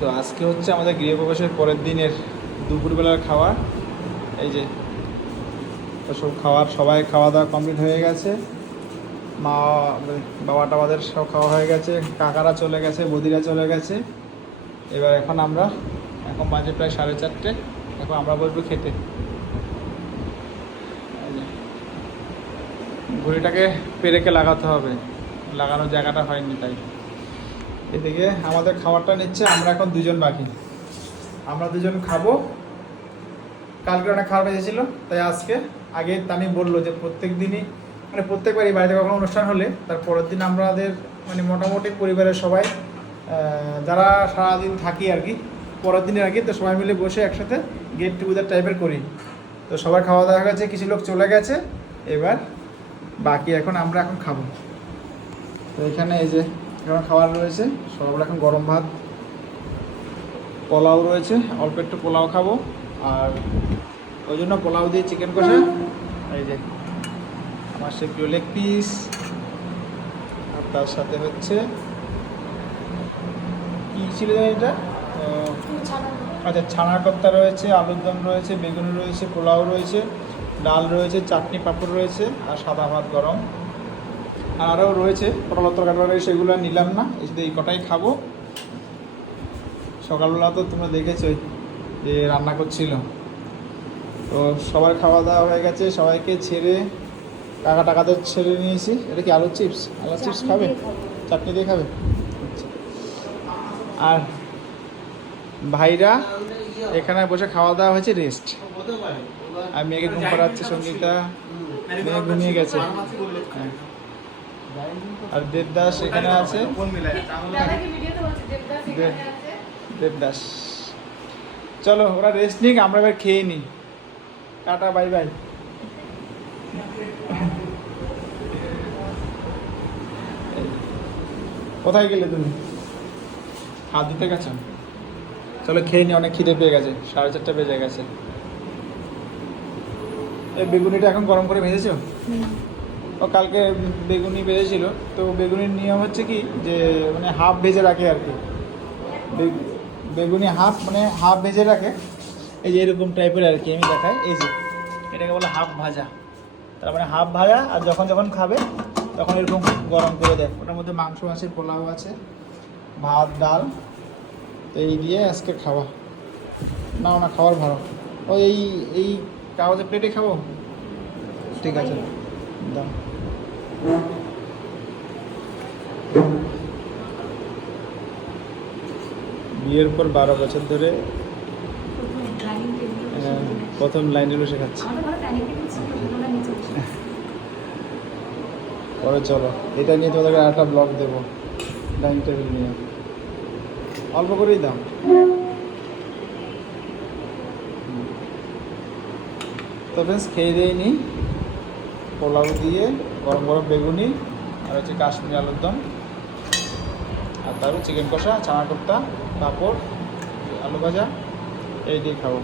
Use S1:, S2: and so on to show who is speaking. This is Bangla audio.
S1: তো আজকে হচ্ছে আমাদের গৃহপ্রবেশের পরের দিনের দুপুরবেলার খাওয়া। এই যে সব খাওয়ার, সবাই খাওয়া দাওয়া কমপ্লিট হয়ে গেছে। মা বাবা টাবাদের সব খাওয়া হয়ে গেছে। কাকারা চলে গেছে, বদিরা চলে গেছে। এবার এখন আমরা, এখন বাজে প্রায় সাড়ে চারটে। এখন আমরা বসবো খেতে। ঘড়িটাকে পেরেকে লাগাতে হবে। লাগানোর জায়গাটা হয়নি তাই। এদিকে আমাদের খাবারটা নিচ্ছে, আমরা এখন দুজন বাকি। আমরা দুজন খাব। কালকে অনেক খাবার বেজেছিল তাই আজকে আগে তানি বলল যে প্রত্যেক দিনই মানে প্রত্যেকবারই বাড়িতে কখনো অনুষ্ঠান হলে তার পরের দিন আমাদের মানে মোটামুটি পরিবারের সবাই যারা সারাদিন থাকি আর কি, পরের দিনের আর কি, তো সবাই মিলে বসে একসাথে গেট টুগেদার টাইপের করি। তো সবার খাওয়া দাওয়া গেছে, কিছু লোক চলে গেছে, এবার বাকি এখন আমরা এখন খাব। তো এখানে এই যে এখন খাবার রয়েছে সকালবেলা এখন গরম ভাত, পোলাও রয়েছে, অল্প একটু পোলাও খাব, আর ওই জন্য পোলাও দিয়ে চিকেন কষা। এই যে, আমার সে প্রিয় লেগ পিস আর তার সাথে হচ্ছে, কি ছিল এটা? আচ্ছা ছানা কর্তা রয়েছে, আলুর দম রয়েছে, বেগুন রয়েছে, পোলাও রয়েছে, ডাল রয়েছে, চাটনি পাঁপড় রয়েছে, আর সাদা ভাত গরম। আরও রয়েছে পটল তরকারি সেগুলো নিলাম না এই শুধু এই কটাই খাব। সকালবেলা তো তোমরা দেখেছোই যে রান্না করছিল। তো সবার খাওয়া দাওয়া হয়ে গেছে সবাইকে ছেড়ে টাকা টাকাদের ছেড়ে নিয়েছি। এটা কি আলুর চিপস? আলুর চিপস খাবে? চাটনি দিয়ে খাবে। আর ভাইরা এখানে বসে খাওয়া দাওয়া হয়েছে রেস্ট আর মেয়েকে ঘুম পাড়াচ্ছে সঙ্গীতা। মেয়ে ঘুমিয়ে গেছে। হ্যাঁ। আর দেবদাস এখানে আছে? দেবদাস চলো ওরা রেস্ট নিক আমরা এবার খেয়ে নিই। Tata bye bye. কোথায় গেলে তুমি? হাত দিতে গেছো? চলো খেয়ে নি অনেক খিদে পেয়ে গেছে। সাড়ে চারটা বেজে গেছে। এই বেগুনিটা এখন গরম করে ভেজেছো? কালকে বেগুনি ভেজেছিল তো বেগুনির নিয়ম হচ্ছে কি? যে মানে হাফ ভেজে রাখে আর কি। বেগুনি হাফ মানে হাফ ভেজে রাখে। এই যে এরকম টাইপের আর কি আমি দেখাই। এই যে, এটাকে বলে হাফ ভাজা। তার মানে হাফ ভাজা, আর যখন যখন খাবে, তখন এরকম গরম করে দেয়। ওটার মধ্যে মাংস আছে পোলাও আছে, ভাত, ডাল তো এই দিয়ে আজকে খাওয়া। না না খাবার ভালো। ও, এই এই কাগজের প্লেটে খাব? ঠিক আছে। দাও। বিয়ের পর বারো বছর ধরে আহ, প্রথম লাইনগুলো শেখাচ্ছি পরে চলো এটা নিয়ে তোমাদেরকে একটা ব্লগ দেবো ডাইনিং টেবিল নিয়ে। অল্প করেই দাম তো ফ্রেন্ডস খেয়ে দিয়ে নিই পোলাও দিয়ে গরম গরম বেগুনি আর হচ্ছে কাশ্মীর আলুর দম আর তারপর চিকেন কষা চানা কোপ্তা পাঁপড়, আলু ভাজা, এই দিয়ে খাব।